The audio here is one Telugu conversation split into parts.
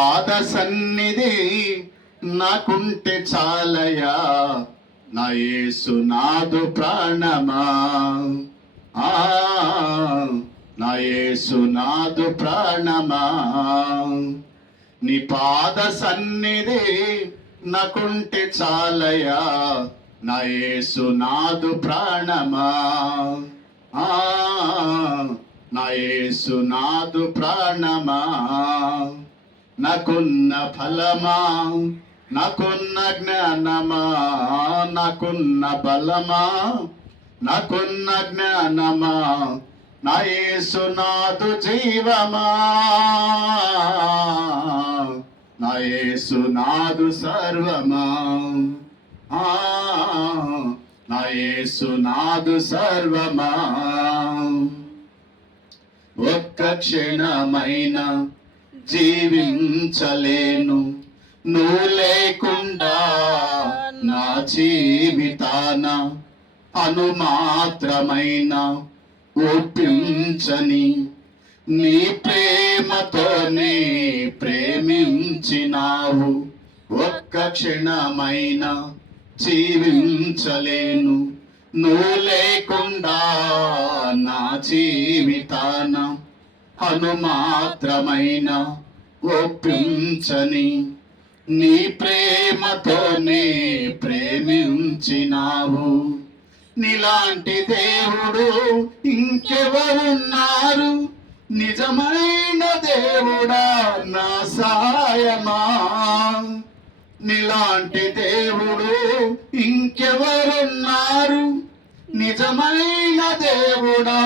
పాద సన్నిధి నాకుంటే చాలయా, నా యేసు నాదు ప్రాణమా. నా యేసు నాదు ప్రాణమా, నీ పాద సన్నిధి నాకుంటే చాలయా, నా యేసు నాదు ప్రాణమా. నా యేసు నాదు ప్రాణమా. నాకున్న ఫలమా, నాకున్న జ్ఞానమా, నాకున్న బలమా, నాకున్న జ్ఞానమా, నా యేసు నాదు జీవమా. నా యేసు నాదు సర్వమా. నా యేసు నాదు సర్వమా. ఒక్క క్షణమైనా జీవించలేను నువ్వు లేకుండా, నా జీవితాన అనుమాత్రమైన ఒప్పించని నీ ప్రేమతోనే ప్రేమించినావు. ఒక్క క్షణమైన జీవించలేను నువ్వు లేకుండా, నా జీవితాన అనుమాత్రమైన ఒప్పించని నీ ప్రేమతోనే ప్రేమించినావు. నీలాంటి దేవుడు ఇంకెవరున్నారు, నిజమైన దేవుడా నా సాయమా. నీలాంటి దేవుడు ఇంకెవరున్నారు, నిజమైన దేవుడా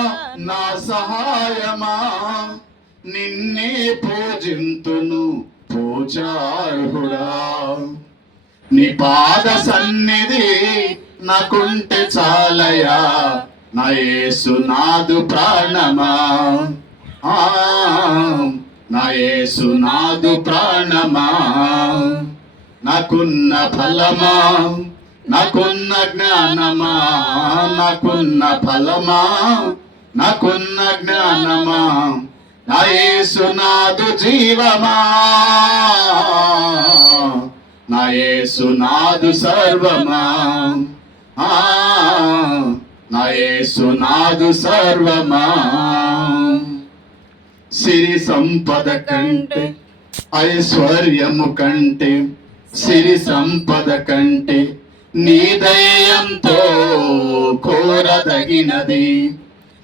నా సహాయమా. నిన్నే పూజింతును పూజార్హుడా, నీ పాద సన్నిధి నాకుంటే చాలయా, నా యేసు నాదు ప్రాణమా. నా యేసు నాదు ప్రాణమా. నాకున్న ఫలమా, నాకున్న జ్ఞానమా, నాకున్న ఫలమా, నాకున్న జ్ఞానమా, నా యేసు నాదు జీవమా. నా యేసు నాదు సర్వమా. నా యేసు నాదు సర్వమా. సిరి సంపద కంటే, ఐశ్వర్యము కంటే, సిరి సంపద కంటే నీ దయంతో కోరదగినది.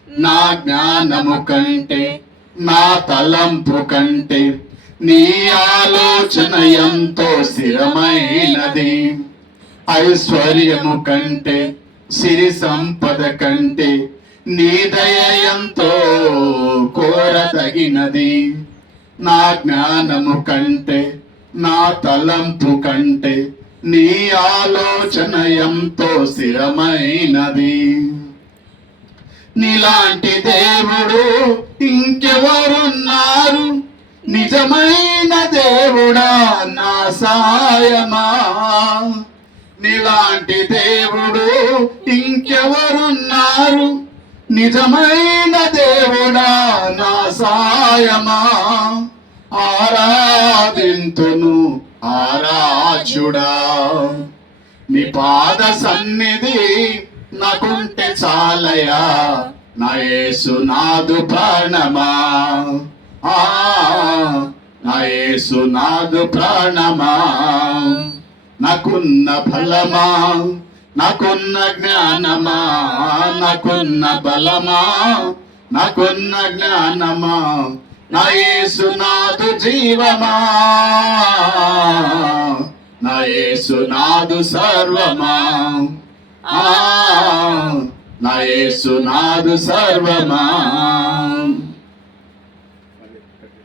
నా జ్ఞానము కంటే, నా తలంపు కంటే నీ ఆలోచన ఎంతో స్థిరమైనది. ఐశ్వర్యము కంటే, సిరి సంపద కంటే నీ దయ ఎంతో కోరదగినది. నా జ్ఞానము కంటే, నా తలంపు కంటే నీ ఆలోచన ఎంతో స్థిరమైనది. నీలాంటి దేవుడు ఇంకెవరున్నారు, నిజమైన దేవుడా నా సాయమా. నీలాంటి దేవుడు ఇంకెవరున్నారు, నిజమైన దేవుడా నా సాయమా. ఆరాధింతును ఆరాధ్యుడా, నీ పాద సన్నిధి నాకుంటే చాలయా, నా యేసు నాదు ప్రాణమా. నా యేసు నాదు ప్రాణమా. నాకున్న ఫలమా, నాకున్న జ్ఞానమా, నాకున్న బలమా, నాకున్న జ్ఞానమా, నా యేసు నాదు జీవమా. నా యేసు నాదు సర్వమా. నా యేసు నాదు సర్వమా.